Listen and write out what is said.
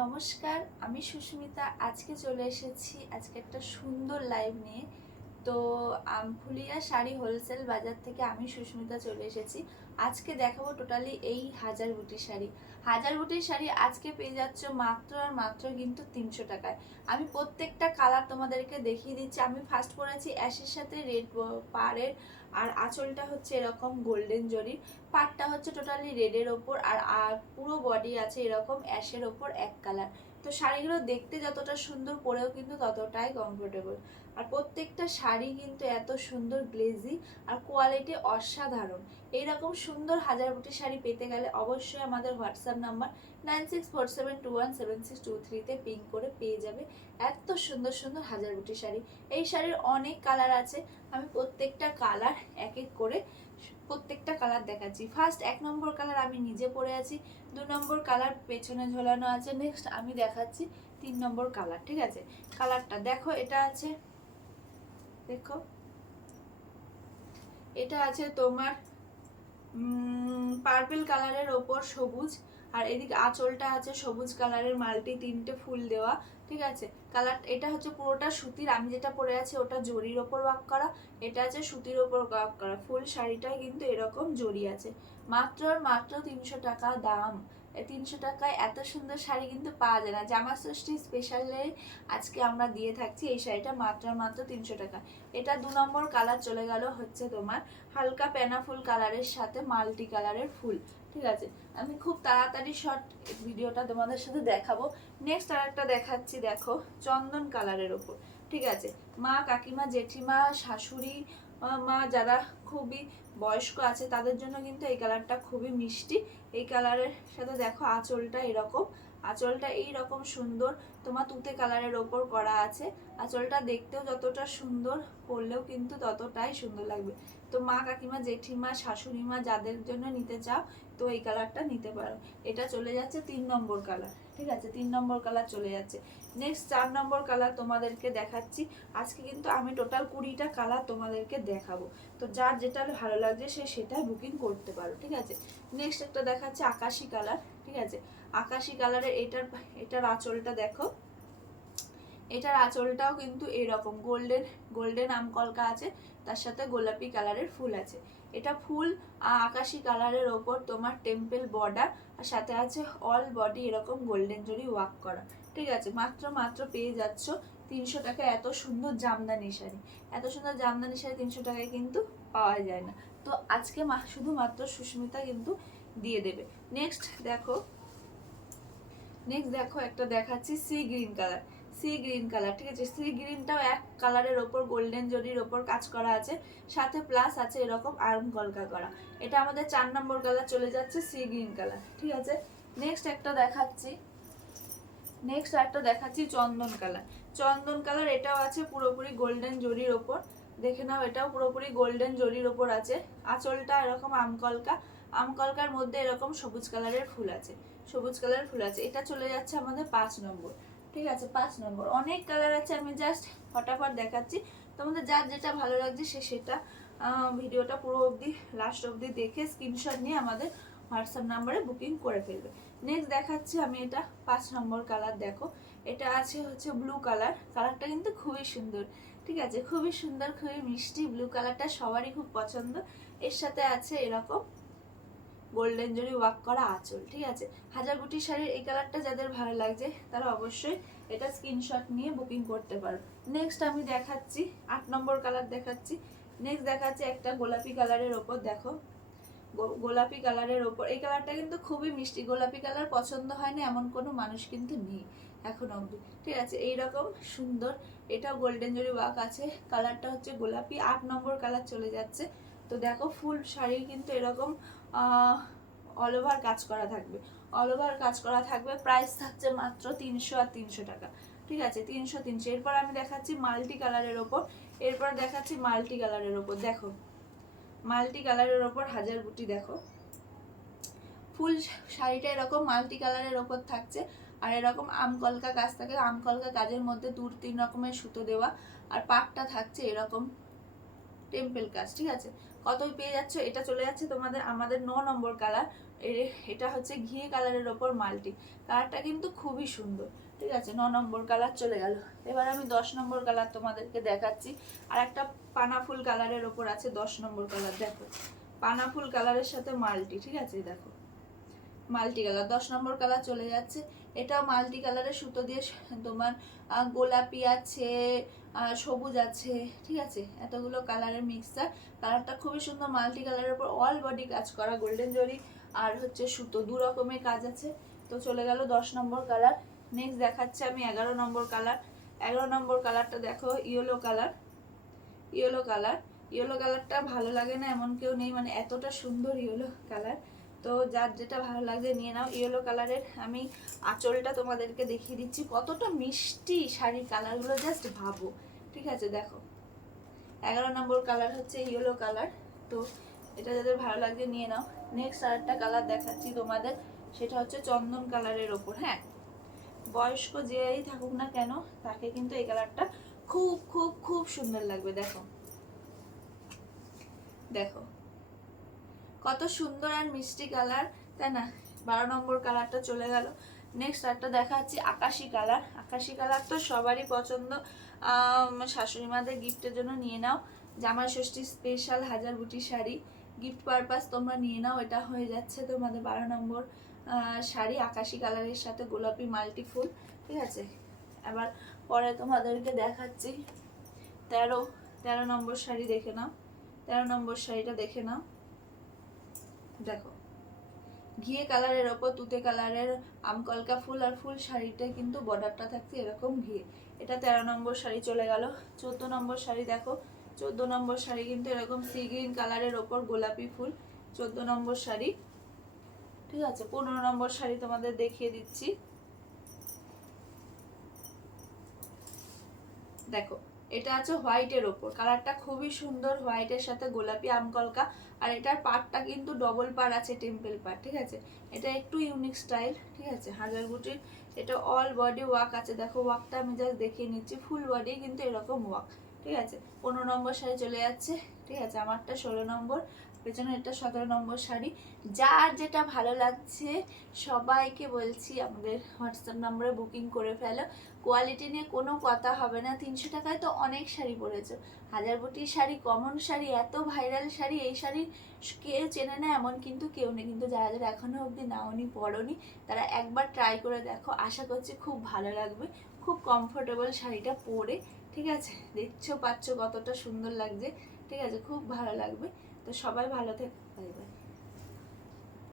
নমস্কার, আমি সুস্মিতা। আজকে চলে এসেছি আজকে একটা সুন্দর লাইভ নিয়ে। তো আমফুলিয়া শাড়ি হোলসেল বাজার থেকে আমি সুস্মিতা চলে এসেছি। আজকে দেখাবো টোটালি এই হাজার বুটির শাড়ি। হাজার বুটির শাড়ি আজকে পেয়ে যাচ্ছ মাত্র আর মাত্র কিন্তু 300 টাকায়। আমি প্রত্যেকটা কালার তোমাদেরকে দেখিয়ে দিচ্ছি। আমি ফার্স্ট পরেছি অ্যাশের সাথে রেড পাড়ের, আর আঁচলটা হচ্ছে এরকম গোল্ডেন জরির, পাটটা হচ্ছে টোটালি রেডের ওপর, আর পুরো বডি আছে এরকম অ্যাশের ওপর এক কালার। তো শাড়িগুলো দেখতে যতটা সুন্দর, পরেও কিন্তু ততটাই কমফোর্টেবল। আর প্রত্যেকটা শাড়ি কিন্তু এত সুন্দর গ্লেজি আর কোয়ালিটি অসাধারণ। এইরকম সুন্দর হাজার বুটি শাড়ি পেতে গেলে অবশ্যই আমাদের হোয়াটসঅ্যাপ নাম্বার 9647217623-তে পিং করে পেয়ে যাবে এত সুন্দর সুন্দর হাজার বুটি শাড়ি। এই শাড়ির অনেক কালার আছে, আমি প্রত্যেকটা কালার এক এক করে প্রত্যেকটা কালার দেখাচ্ছি। ফার্স্ট 1 নম্বর কালার আমি নিজে পরে আছি, 2 নম্বর কালার পেছনে ঝোলানো আছে। নেক্সট আমি দেখাচ্ছি 3 নম্বর কালার। ঠিক আছে, কালারটা দেখো, এটা আছে, দেখো এটা আছে তোমার পার্পল কালারের ওপর সবুজ, আর এদিকে আঁচলটা আছে সবুজ কালারের মাল্টি 3টে ফুল দেওয়া। ঠিক আছে, কালার এটা হচ্ছে পুরোটা সুতির, আমি যেটা পরে আছি ওটা জরির ওপর ওয়ার্ক করা, এটা আছে সুতির ওপর ওয়ার্ক করা। ফুল শাড়িটায় কিন্তু এরকম জরি আছে। মাত্র আর মাত্র 300 টাকা দাম। 300 টাকায় এত সুন্দর শাড়ি কিন্তু পাওয়া যায় না। জামা ষষ্ঠী স্পেশালে আজকে আমরা দিয়ে থাকছি এই শাড়িটা মাত্র আর মাত্র 300 টাকা। এটা 2 নম্বর কালার চলে গেল হচ্ছে তোমার হালকা পেনা ফুল কালারের সাথে মাল্টি কালারের ফুল। ঠিক আছে, আমি খুব তাড়াতাড়ি শর্ট ভিডিওটা তোমাদের সাথে দেখাবো। নেক্সট আরেকটা দেখাচ্ছি, দেখো চন্দন কালারের ওপর। ঠিক আছে, মা কাকিমা জেঠিমা শাশুড়ি মা যারা খুবই বয়স্ক আছে তাদের জন্য কিন্তু এই কালারটা খুবই মিষ্টি। এই কালারের সাথে দেখো আঁচলটা এরকম, আঁচলটা এইরকম সুন্দর তোমার তুতে কালারের ওপর করা আছে। আঁচলটা দেখতেও যতটা সুন্দর, পরলেও কিন্তু ততটাই সুন্দর লাগবে। তো মা কাকিমা জেঠিমা শাশুড়ি মা যাদের জন্য নিতে চাও তো এই কালারটা নিতে পারো। এটা চলে যাচ্ছে 3 নম্বর কালার। ঠিক আছে, 3 নম্বর কালার চলে যাচ্ছে। নেক্সট 4 নম্বর কালার তোমাদেরকে দেখাচ্ছি। আজকে কিন্তু আমি টোটাল 20টা কালার তোমাদেরকে দেখাবো, তো যার যেটা ভালো লাগছে সে সেটা বুকিং করতে পারো। ঠিক আছে, নেক্সট একটা দেখাচ্ছে আকাশি কালার। ঠিক আছে, আকাশি কালারের এটার আঁচলটা দেখো, এটার আঁচলটাও কিন্তু এরকম গোল্ডেন গোল্ডেন আমকলকা আছে, তার সাথে গোলাপি কালারের ফুল আছে। এটা ফুল আকাশি কালারের ওপর তোমার টেম্পল বর্ডার, আর সাথে আছে অল বডি এরকম গোল্ডেন জরি ওয়ার্ক করা। ঠিক আছে, মাত্র মাত্র পেয়ে যাচ্ছ 300 টাকা এত সুন্দর জামদানি শাড়ি। এত সুন্দর জামদানি শাড়ি 300 টাকায় কিন্তু পাওয়া যায় না। তো আজকে শুধুমাত্র সুস্মিতা কিন্তু দিয়ে দেবে। নেক্সট দেখো, একটা দেখাচ্ছি sea green colour. Sea green colour, ঠিক আছে, সি গ্রিনটাও এক কালারের ওপর গোল্ডেন জরির ওপর কাজ করা আছে, সাথে প্লাস আছে এরকম আর্ম কলকা করা। এটা আমাদের 4 নম্বর কালার চলে যাচ্ছে সি গ্রিন কালার। ঠিক আছে, নেক্সট একটা দেখাচ্ছি চন্দন কালার। চন্দন কালার এটাও আছে পুরোপুরি গোল্ডেন জরির ওপর। দেখে নাও, এটাও পুরোপুরি গোল্ডেন জরির ওপর আছে। আঁচলটা এরকম আমকলকা, আমকলকার মধ্যে এরকম সবুজ কালারের ফুল আছে, সবুজ কালারের ফুল আছে। এটা চলে যাচ্ছে আমাদের 5 নম্বর। ঠিক আছে, 5 নম্বর। অনেক কালার আছে, আমি জাস্ট ফটাফট দেখাচ্ছি। তোমাদের যার যেটা ভালো লাগছে সে সেটা ভিডিওটা পুরো অবধি লাস্ট অবধি দেখে স্ক্রিনশট নিয়ে আমাদের হোয়াটসঅ্যাপ নাম্বারে বুকিং করে ফেলবে। নেক্সট দেখাচ্ছি আমি এটা 5 নম্বর কালার। দেখো, এটা আছে হচ্ছে ব্লু কালার। কালারটা কিন্তু খুবই সুন্দর। ঠিক আছে, খুবই সুন্দর, খুবই মিষ্টি। ব্লু কালারটা সবারই খুব পছন্দ। এর সাথে আছে এরকম গোল্ডেন জরি ওয়ার্ক করা আঁচল। ঠিক আছে, হাজার বুটি শাড়ির এই কালারটা যাদের ভালো লাগছে তারা অবশ্যই এটা স্ক্রিনশট নিয়ে বুকিং করতে পারো। নেক্সট আমি দেখাচ্ছি 8 নম্বর কালার দেখাচ্ছি। নেক্সট দেখাচ্ছি একটা গোলাপি কালারের ওপর। দেখো, গোলাপি কালারের ওপর এই কালারটা কিন্তু খুবই মিষ্টি। গোলাপি কালার পছন্দ হয় না এমন কোনো মানুষ কিন্তু নেই এখন অবধি। ঠিক আছে, এইরকম সুন্দর, এটাও গোল্ডেন জরি ওয়ার্ক আছে। কালারটা হচ্ছে গোলাপি। 8 নম্বর কালার চলে যাচ্ছে। তো দেখো, ফুল শাড়ি কিন্তু এরকম অল ওভার কাজ করা থাকবে, অল ওভার কাজ করা থাকবে। প্রাইস থাকছে মাত্র 300 আর 300 টাকা। ঠিক আছে, 300। এরপর আমি দেখাচ্ছি মাল্টি কালারের ওপর। এরপর দেখাচ্ছি মাল্টি কালারের ওপর। দেখো, মাল্টি কালারের ওপর হাজার বুটি। দেখো, ফুল শাড়িটা এরকম মাল্টি কালারের ওপর থাকছে, আর এরকম আমকলকা কাজ থাকে। আমকলকা কাজের মধ্যে 2-3 রকমের সুতো দেওয়া, আর পাটটা থাকছে এরকম টেম্পল কাজ। ঠিক আছে, কতই পেয়ে যাচ্ছ। এটা চলে যাচ্ছে তোমাদের আমাদের 9 নম্বর কালার। এটা হচ্ছে ঘিয়ে কালারের ওপর মাল্টি, কালারটা কিন্তু খুবই সুন্দর। ঠিক আছে, 9 নম্বর কালার চলে গেল। এবার আমি 10 নম্বর কালার তোমাদেরকে দেখাচ্ছি। আর একটা পানাফুল কালারের ওপর আছে 10 নম্বর কালার, দেখো পানাফুল কালারের সাথে মাল্টি। ঠিক আছে, দেখো মাল্টি কালার 10 নম্বর কালার চলে যাচ্ছে। এটাও মাল্টি কালারের সুতো দিয়ে তোমার গোলাপি আছে, সবুজ আছে, ঠিক আছে, এতগুলো কালারের মিক্সচার। কালারটা খুবই সুন্দর, মাল্টি কালারের উপর অল বডি কাজ করা, গোল্ডেন জরি আর হচ্ছে সুতো, দু রকমের কাজ আছে। তো চলে গেল 10 নম্বর কালার। নেক্সট দেখাচ্ছে আমি 11 নম্বর কালার। 11 নম্বর কালারটা দেখো yellow colour. Yellow colour, yellow কালারটা ভালো লাগে না এমন কেউ নেই, মানে এতটা সুন্দর ইয়েলো কালার। তো যার যেটা ভালো লাগবে নিয়ে নাও। ইয়েলো কালারের আমি আঁচলটা তোমাদেরকে দেখিয়ে দিচ্ছি, কতটা মিষ্টি শাড়ি কালারগুলো, জাস্ট ভাবো। ঠিক আছে, দেখো 11 নম্বর কালার হচ্ছে ইয়েলো কালার। তো এটা যাদের ভালো লাগবে নিয়ে নাও। নেক্সট আরেকটা কালার দেখাচ্ছি তোমাদের, সেটা হচ্ছে চন্দন কালারের ওপর। হ্যাঁ, বয়স্ক যেই থাকুক না কেন তাকে কিন্তু এই কালারটা খুব খুব খুব সুন্দর লাগবে। দেখো দেখো কত সুন্দর আর মিষ্টি কালার, তাই না? 12 নম্বর কালারটা চলে গেল। নেক্সট একটা দেখাচ্ছি আকাশি কালার। আকাশি কালার তো সবারই পছন্দ, শাশুড়ি মাদের গিফটের জন্য নিয়ে নাও। জামাই ষষ্ঠী স্পেশাল হাজার বুটি শাড়ি, গিফট পারপাস তোমরা নিয়ে নাও। এটা হয়ে যাচ্ছে তোমাদের 12 নম্বর শাড়ি, আকাশি কালারের সাথে গোলাপি মাল্টি ফুল। ঠিক আছে, এবার পরে তোমাদেরকে দেখাচ্ছি 13 নম্বর শাড়ি, দেখে নাও 13 নম্বর শাড়িটা দেখে নাও। দেখো ঘিয়ে কালারের ওপর তুতে কালারের আমকলকা ফুল, আর ফুল শাড়িতে কিন্তু বর্ডারটা থাকছে এরকম ঘিয়ে। এটা 13 নম্বর শাড়ি চলে গেল। 14 নম্বর শাড়ি দেখো, 14 নম্বর শাড়ি কিন্তু এরকম সি গ্রিন কালারের ওপর গোলাপি ফুল, 14 নম্বর শাড়ি। ঠিক আছে, 15 নম্বর শাড়ি তোমাদের দেখিয়ে দিচ্ছি। দেখো এটা আছে হোয়াইটের ওপর, কালারটা খুবই সুন্দর, হোয়াইটের সাথে গোলাপি আমকলকা। আর এটার পাড়টা কিন্তু ডবল পাড় আছে, টেম্পল পাড়। ঠিক আছে, এটা একটু ইউনিক স্টাইল। ঠিক আছে, হাজার বুটির এটা অল বডি ওয়ার্ক আছে। দেখো ওয়ার্কটা আমি জাস্ট দেখিয়ে নিচ্ছি, ফুল বডি কিন্তু এরকম ওয়ার্ক। ঠিক আছে, 15 নম্বর শাড়ি চলে যাচ্ছে। ঠিক আছে, আমারটা 16 নম্বর, পেছনে এটা 17 নম্বর শাড়ি। যার যেটা ভালো লাগছে সবাইকে বলছি আমাদের হোয়াটসঅ্যাপ নম্বরে বুকিং করে ফেলো। কোয়ালিটি নিয়ে কোনো কথা হবে না। 300 টাকায় তো অনেক শাড়ি পরেছো, হাজার বুটির শাড়ি, কমন শাড়ি, এত ভাইরাল শাড়ি, এই শাড়ি কেউ চেনে না এমন কিন্তু কেউ নেই। কিন্তু যারা যারা এখনো অবধি নাওনি পরনি তারা একবার ট্রাই করে দেখো, আশা করছি খুব ভালো লাগবে, খুব কমফোর্টেবল শাড়িটা পরে। ঠিক আছে, দেখছো পাচ্ছ কতটা সুন্দর লাগছে। ঠিক আছে, খুব ভালো লাগবে। তো সবাই ভালো থেকো, বাই বাই।